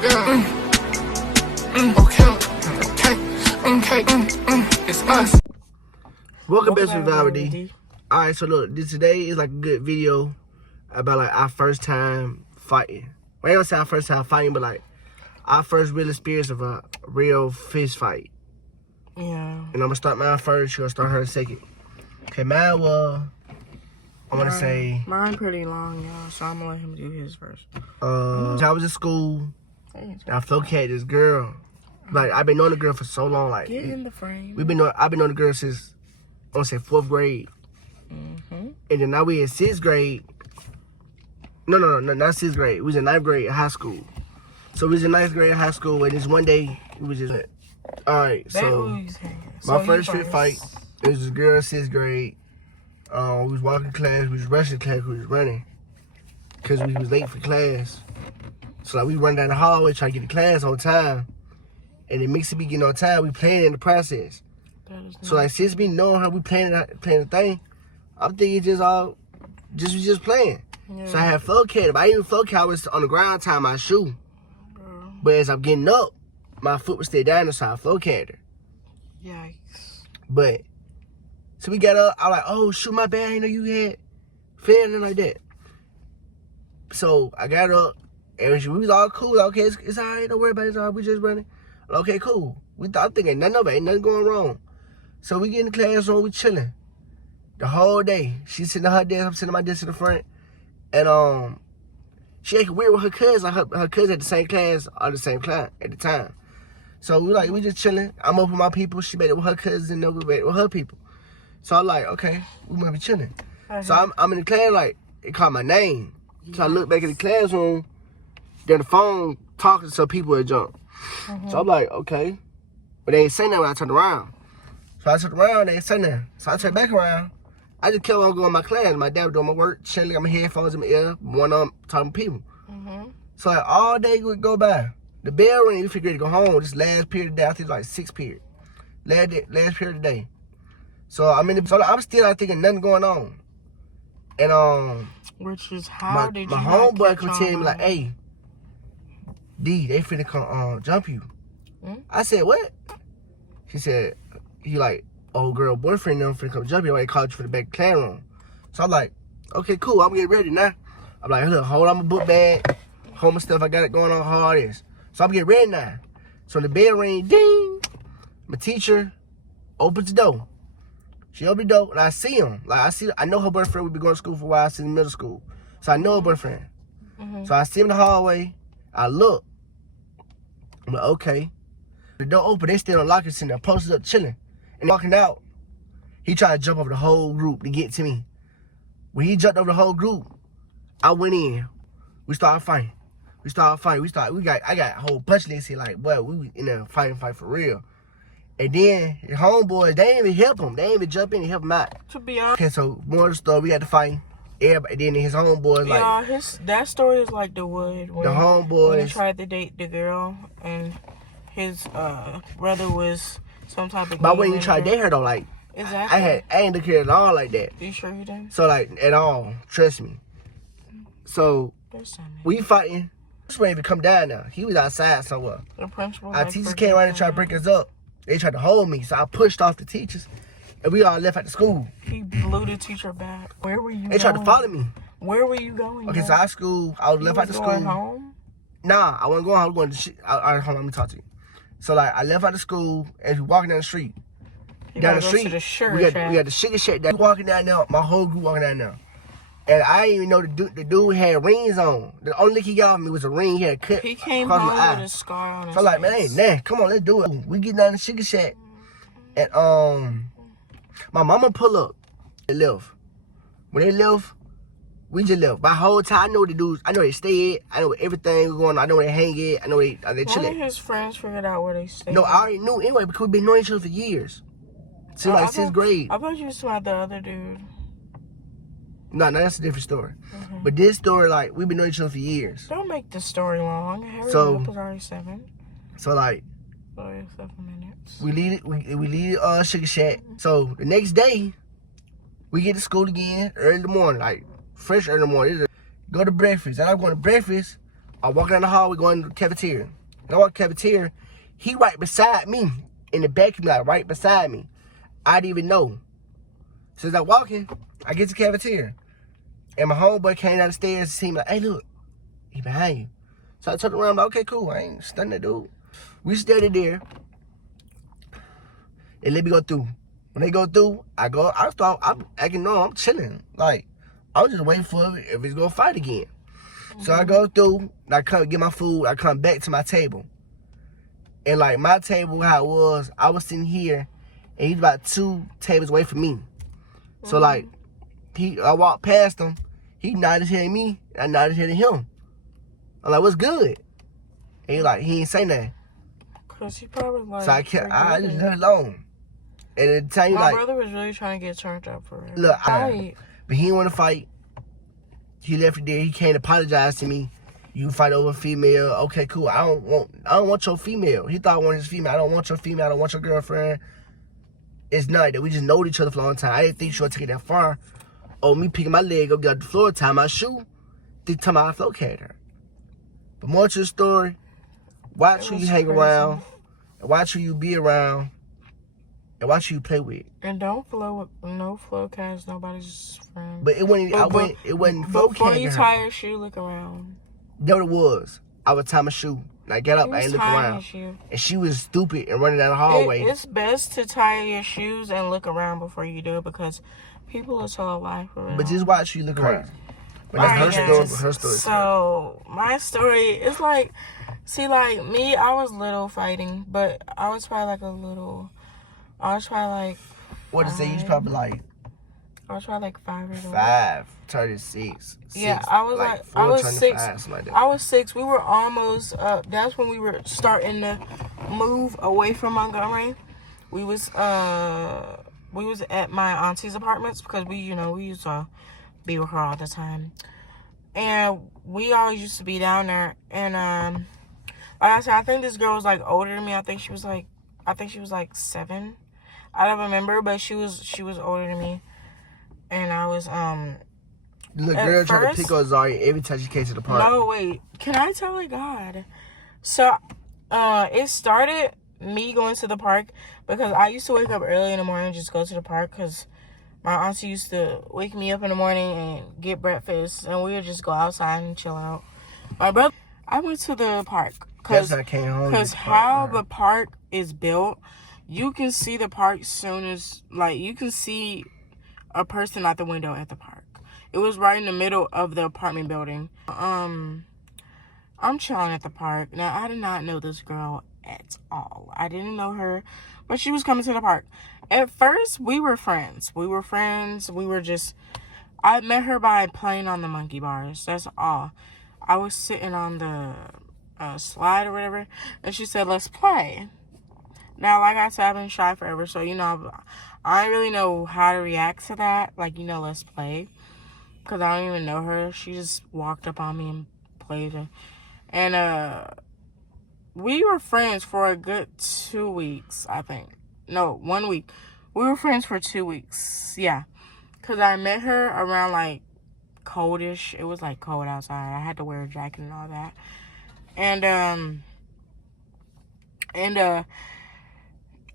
It's us. Welcome back to Valor D. Alright, so look, today is like a good video about like our first time fighting. Well, I don't say our first time fighting, but like our first real experience of a real fist fight. Yeah. And I'm gonna start mine first, she's gonna start her second. Okay, mine was, I wanna say... Mine pretty long, y'all, so I'm gonna let him do his first. I was in school, and I flocated this girl. Like, I've been knowing the girl for so long, like... Get in the frame. I've been knowing the girl since, I wanna say 4th grade. And then now we in 6th grade. No, not 6th grade. We was in 9th grade at high school. So we was in 9th grade at high school, and this one day, we was just like, alright, so my first street fight, it was this girl in 6th grade. We was walking class, we was rushing class, we was running. Cause we was late for class. So like we run down the hallway trying to get to class on time. And then mix it be getting on time, we playing in the process. So like since we knowing how we playing the thing, I'm thinking we just playing. Yeah. So I had flocated, but I didn't float, I was on the ground tying my shoe. But as I'm getting up, my foot was still down, so I flocated her. Yikes. But, so we got up, I was like, oh shoot, my bad, I didn't know you had feeling like that. So I got up, and we was all cool, okay, it's all right, don't worry about it, it's all right, we just running. Okay, cool. I'm thinking nothing of it, ain't nothing going wrong. So we get in the classroom, we chilling. The whole day. She's sitting at her desk, I'm sitting at my desk in the front. And she acting weird with her cousin. Her cousin at the same class or the same class at the time. So we just chilling. I'm up with my people. She made it with her cousin and we made it with her people. So I'm like, okay, we might be chilling. So I'm in the class, like, it called my name. So I look back in the classroom, then the phone talking to some people at jump. So I'm like, okay. But they ain't saying that when I turned around. So I turned around, they ain't saying that. So I turned back around. I just kept on going to my class. My dad was doing my work, chilling, got my headphones in my ear, one of them talking to people. So like all day would go by. The bell ring, we figured to go home. This last period of the day, I think it was like 6th period. Last period of the day. So I'm still not thinking nothing going on. And which is how did you my homeboy could tell me like, hey, D, they finna come jump you. I said, what? She said, he like, old girl boyfriend them finna come jump you. I called you for the back classroom. So I'm like, okay, cool, I'm getting ready now. I'm like, look, hold on my book bag, hold my stuff, I got it going on, how it is. So I'm getting ready now. So the bell ring, ding. My teacher opens the door. She opened the door and I see him. Like I know her boyfriend would be going to school for a while, I see in middle school. So I know her boyfriend. So I see him in the hallway, I look. I'm like, okay. The door open, they still unlocked it, in there, posted up, chilling. And walking out, he tried to jump over the whole group to get to me. When he jumped over the whole group, I went in. We started fighting. I got a whole bunch of this here, like, boy, we was in there fight for real. And then his homeboys, they didn't even help him. They didn't even jump in and help him out. To be honest. Okay, so more of the story, we had to fight. Everybody, then his homeboys, like... Yeah, that story is like the wood. When, the homeboys... When he tried to date the girl, and his brother was some type of... But I wouldn't even try to date her, though, like... Exactly. I ain't look at it at all like that. You sure you didn't? So, like, at all. Trust me. So, we fighting. This ain't even come down now. He was outside somewhere. The principal... Our teachers came around and tried to break us up. They tried to hold me, so I pushed off the teachers. And we all left at the school. He blew the teacher back. Where were you going? They tried to follow me. Where were you going? Okay, so our school, I was left out the school. Going home? Nah, I wasn't going home. I was going to all right, hold on, let me talk to you. So, like, I left out the school, and we walking down the street. Down the street, we got the sugar shack down. Walking down there, my whole group walking down there. And I didn't even know the dude had rings on. The only thing he got on me was a ring he had cut. He came home with a scar on his So I'm like, man, ain't nothing. Come on, let's do it. We get down the sugar shack. And my mama pull up. They left. When they left, we just left. By the whole time, I know the dudes. I know they stayed. I know everything was going on. I know they hang it. I know they chill it. One of his friends figured out where they stayed. No, I already knew anyway because we've been knowing each other for years. Since like 6th grade. I thought you was about the other dude. No, that's a different story. But this story, like, we've been knowing each other for years. Don't make the story long. Harry was already 7. So, like, 7 minutes. we leave Sugar Shack. So, the next day, we get to school again early in the morning. Like, fresh early in the morning. Go to breakfast. And I'm going to breakfast I walk down the hall, we going to the cafeteria. And I walk to the cafeteria, he right beside me, in the back of me, like right beside me. I didn't even know. So as I walking, I get to the cafeteria. And my homeboy came down the stairs and see me like, hey, look, he behind you. So I turned around, I'm like, okay, cool, I ain't stunning that dude. We started there. And let me go through. When they go through, I'm acting normal, I'm chilling. Like, I'm just waiting for if he's gonna fight again. So I go through, I come get my food, I come back to my table. And like my table, how it was, I was sitting here, and he's about 2 tables away from me. So like, I walked past him, he nodded his head at me, I nodded his head at him. I'm like, what's good? And he ain't say nothing. Cause he probably like. So I just left it alone. And at the time, my brother was really trying to get turned up for him. Look, but he didn't want to fight. He left it there. He can't apologize to me. You fight over a female. Okay, cool. I don't want your female. He thought I wanted his female. I don't want your female. I don't want your girlfriend. It's not that we just know each other for a long time. I didn't think she would take it that far. Oh, me picking my leg up, got the floor, tie my shoe. Think time I flow carried her. But more to the story. Watch who you hang around. And watch who you be around. And watch who you play with. And don't flow with no flow cats. Nobody's friend. But it wasn't flow cat. Before you tie your shoe, look around. That's what it was. I would tie my shoe. And I get up, I ain't look around. And she was stupid and running down the hallway. It's best to tie your shoes and look around before you do it because people will tell a lie for real. But just watch who you look around. But that's her story. So my story is like, see, like me, I was little fighting, but I was probably like what to say? You was probably like. I was probably like 5 years old. 5, turning 6. Yeah, I was like 4, I was 6. 5, like I was 6. We were almost. That's when we were starting to move away from Montgomery. We was at my auntie's apartments because we used to be with her all the time, and we always used to be down there. And like I said, I think this girl was like older than me. I think she was like 7. I don't remember, but she was older than me. And I was, the girl tried to pick on Zari every time she came to the park. No, wait. Can I tell her God? So, it started me going to the park because I used to wake up early in the morning and just go to the park because my auntie used to wake me up in the morning and get breakfast and we would just go outside and chill out. My brother, I went to the park because how the park is built, you can see the park soon as, like, you can see a person out the window at the park. It was right in the middle of the apartment building. I'm chilling at the park. Now, I did not know this girl at all. I didn't know her, but she was coming to the park. At first, we were friends. I met her by playing on the monkey bars. That's all. I was sitting on the slide or whatever, and she said, let's play. Now, like I said, I've been shy forever, so, I don't really know how to react to that. Like, let's play. Because I don't even know her. She just walked up on me and played her. And, we were friends for a good 2 weeks, I think. No, 1 week. We were friends for 2 weeks. Yeah. Because I met her around, like, coldish. It was, like, cold outside. I had to wear a jacket and all that. And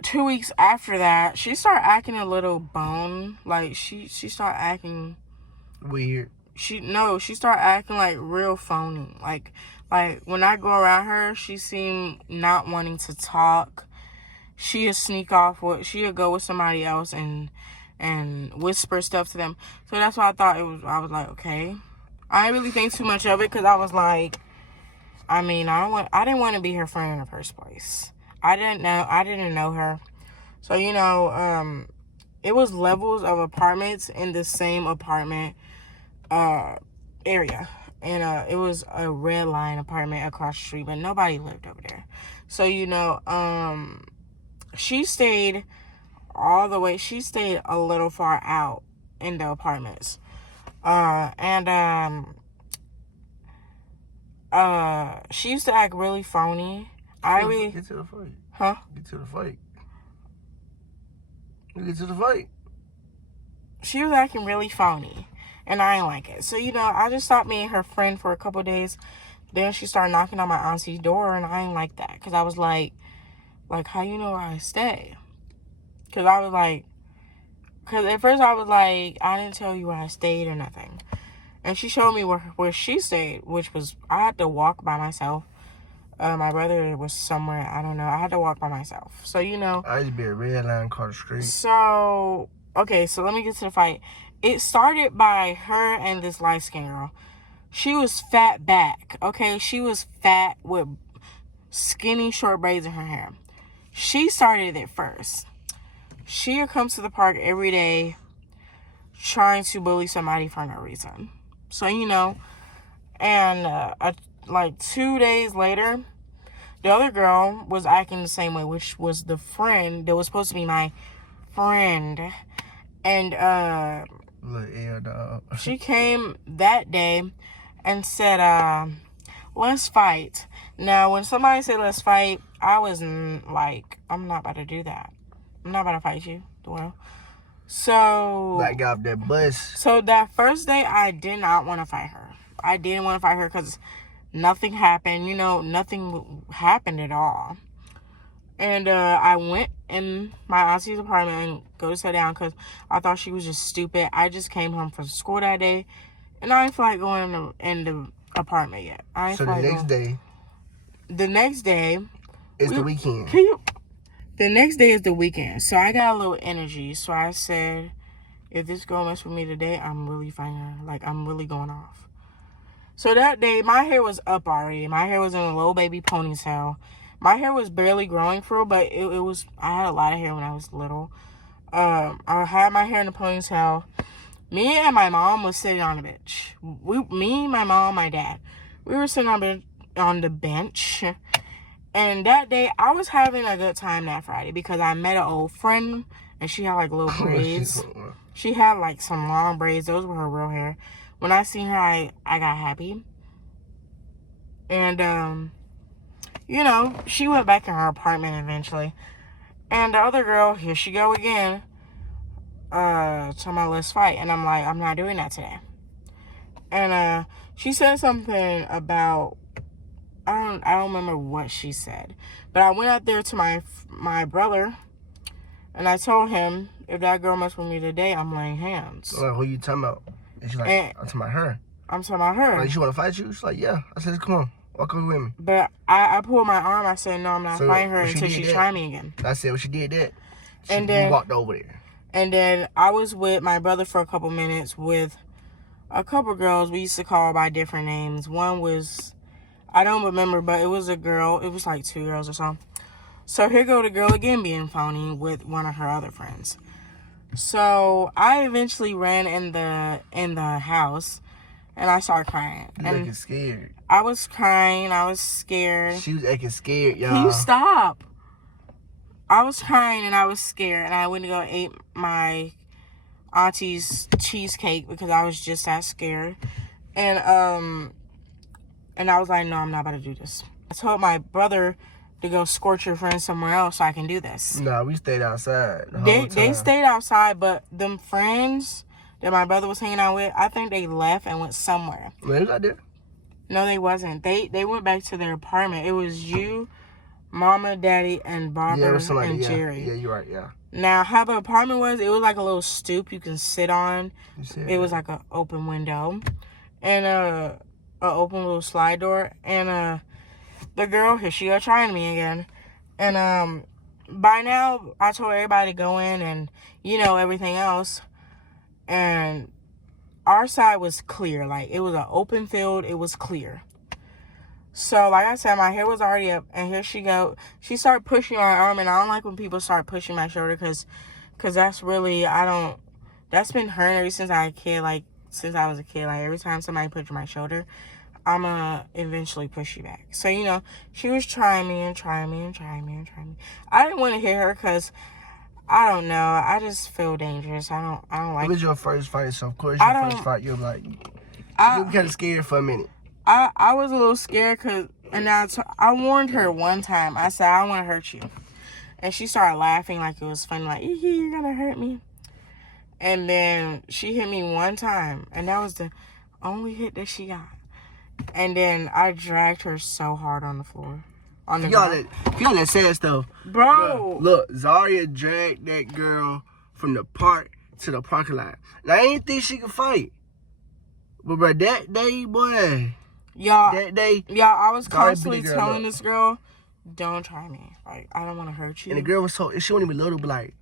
2 weeks after that, she started acting a little bone. Like, she started acting weird. She started acting like real phony. Like when I go around her, she seemed not wanting to talk. She'd sneak off she'd go with somebody else and whisper stuff to them. So that's why I was like, okay. I didn't really think too much of it because I was like, I didn't want to be her friend in the first place. I didn't know her. So, it was levels of apartments in the same apartment area. And it was a red line apartment across the street, but nobody lived over there. So, she stayed she stayed a little far out in the apartments. She used to act really phony. Get to the fight. Huh? Get to the fight. Get to the fight. She was acting really phony, and I didn't like it. So, I just stopped being her friend for a couple of days. Then she started knocking on my auntie's door, and I ain't like that. Because I was like, how you know where I stay? Because I was like, because at first I was like, I didn't tell you where I stayed or nothing. And she showed me where she stayed, which was, I had to walk by myself. My brother was somewhere, I don't know. I had to walk by myself. So, you know. I used to be a red line across the street. So, okay, so let me get to the fight. It started by her and this light-skinned girl. She was fat back, okay? She was fat with skinny, short braids in her hair. She started it first. She would come to the park every day trying to bully somebody for no reason. So, you know, and like 2 days later, the other girl was acting the same way, which was the friend that was supposed to be my friend. And she came that day and said, let's fight. Now, when somebody said let's fight, I was like, I'm not about to do that. I'm not about to fight you, Doyle. So, like, got off that bus. So that first day, I did not want to fight her. I didn't want to fight her because nothing happened. You know, nothing happened at all. And I went in my auntie's apartment and go to sit down because I thought she was just stupid. I just came home from school that day, and I didn't feel like going in the apartment yet. So the next day. The next day. It's the weekend. The next day is the weekend. So I got a little energy. So I said, if this girl mess with me today, I'm really fighting her. Like, I'm really going off. So that day, my hair was up already. My hair was in a little baby ponytail. My hair was barely growing for real, but it was, I had a lot of hair when I was little. I had my hair in a ponytail. Me and my mom was sitting on the bench. Me, my mom, my dad. We were sitting on the bench. And that day, I was having a good time that Friday because I met an old friend, and she had, like, little braids. She had, like, some long braids. Those were her real hair. When I seen her, I got happy. And, you know, she went back in her apartment eventually. And the other girl, here she go again, talking about let's fight. And I'm like, I'm not doing that today. And, she said something about, I don't remember what she said. But I went out there to my brother, and I told him, if that girl mess with me today, I'm laying hands. Like, who you talking about? And she's like, I'm talking about her. I'm talking about her. Like, she want to fight you? She's like, yeah. I said, come on. Walk over with me. But I pulled my arm. I said, no, I'm not fighting her until she try me again. I said, when she did that, we walked over there. And then I was with my brother for a couple minutes with a couple girls. We used to call by different names. One was, I don't remember, but it was a girl. It was like 2 girls or something. So here go the girl again being phony with one of her other friends. So I eventually ran in the house, and I started crying. You looking scared. I was crying. I was scared. She was acting scared, y'all. Can you stop? I was crying and I was scared, and I went to go eat my auntie's cheesecake because I was just that scared. And I was like, no, I'm not about to do this. I told my brother to go escort your friend somewhere else so I can do this. No, we stayed outside the whole time. They stayed outside, but them friends that my brother was hanging out with, I think they left and went somewhere. They was out there? No, they wasn't. They went back to their apartment. It was you, Mama, Daddy, and Barbara and Jerry. Yeah, you're right, yeah. Now, how the apartment was, it was like a little stoop you can sit on. It was like an open window. And a open little slide door. And the girl, here she go trying me again. And by now, I told everybody to go in and, you know, everything else. And our side was clear. Like, it was an open field. It was clear. So, like I said, my hair was already up. And here she go. She started pushing my arm. And I don't like when people start pushing my shoulder. Because that's really, that's been hurting ever since I was a kid. Like, since I was a kid. Like, every time somebody pushed my shoulder, I'm going to eventually push you back. So, you know, she was trying me and trying me and trying me and trying me. I didn't want to hit her because, I don't know. I just feel dangerous. I don't like it. It was your first fight, so of course your first fight, you're like, you were kind of scared for a minute. I was a little scared and I warned her one time. I said, I don't want to hurt you. And she started laughing like it was funny, like, you're going to hurt me. And then she hit me one time, and that was the only hit that she got. And then I dragged her so hard on the floor. On the Y'all ground. that sad stuff. Bro. Look, Zaria dragged that girl from the park to the parking lot. And I didn't think she could fight. But bro, that day, boy. Y'all, That day. I was Zaria constantly beat the girl telling up. this girl, don't try me. Like, I don't want to hurt you. And the girl was so, she wasn't even little, but like.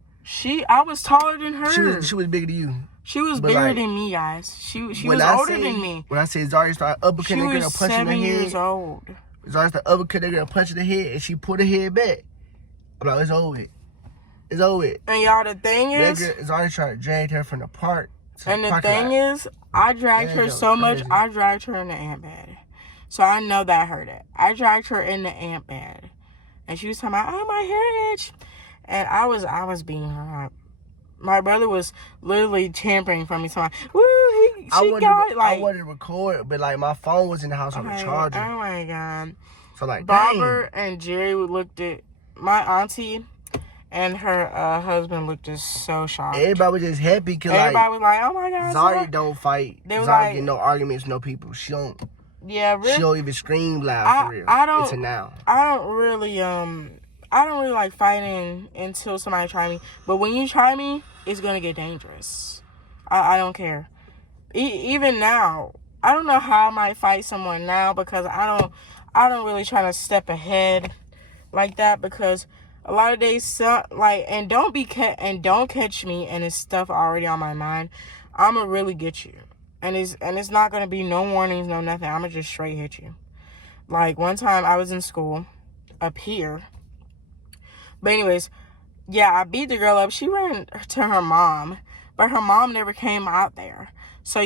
I was taller than her. She was bigger than you. She was but bigger like, than me, guys. She was when older say- than me. When I say Zaria started uppercutting She that girl, was punching her 7 head. years old. Zaria started uppercutting that girl, punching her head, and she pulled her head back. I'm like, it's over with. It's over with. And y'all, the thing is, Zaria tried to drag her from the park to and the the parking thing lot. is, I dragged Yeah, her that so was much, crazy. I dragged her in the ant bed. So I know that hurt it. I dragged her in the ant bed. And she was talking about, oh, my hair itch. And I was beating her up. My brother was literally tampering from me. So woo, she got it. Like, I wanted to record, but like my phone was in the house on the charger. oh my God. So like, Barbara and Jerry looked at my auntie and her husband looked just so shocked. everybody was just happy because Everybody like was like, oh my God. Zaria don't fight. They was Zaria like- get no arguments, no people. She don't really? even scream loud for real. I don't- It's a now. I don't really like fighting until somebody try me. But when you try me, it's gonna get dangerous. I don't care. Even now, I don't know how I might fight someone now because I don't really try to step ahead like that because a lot of days and don't catch me and it's stuff already on my mind. I'ma really get you. And it's not gonna be no warnings, no nothing. I'ma just straight hit you. Like one time I was in school up here. But anyways, yeah, I beat the girl up. She ran to her mom, but her mom never came out there. So,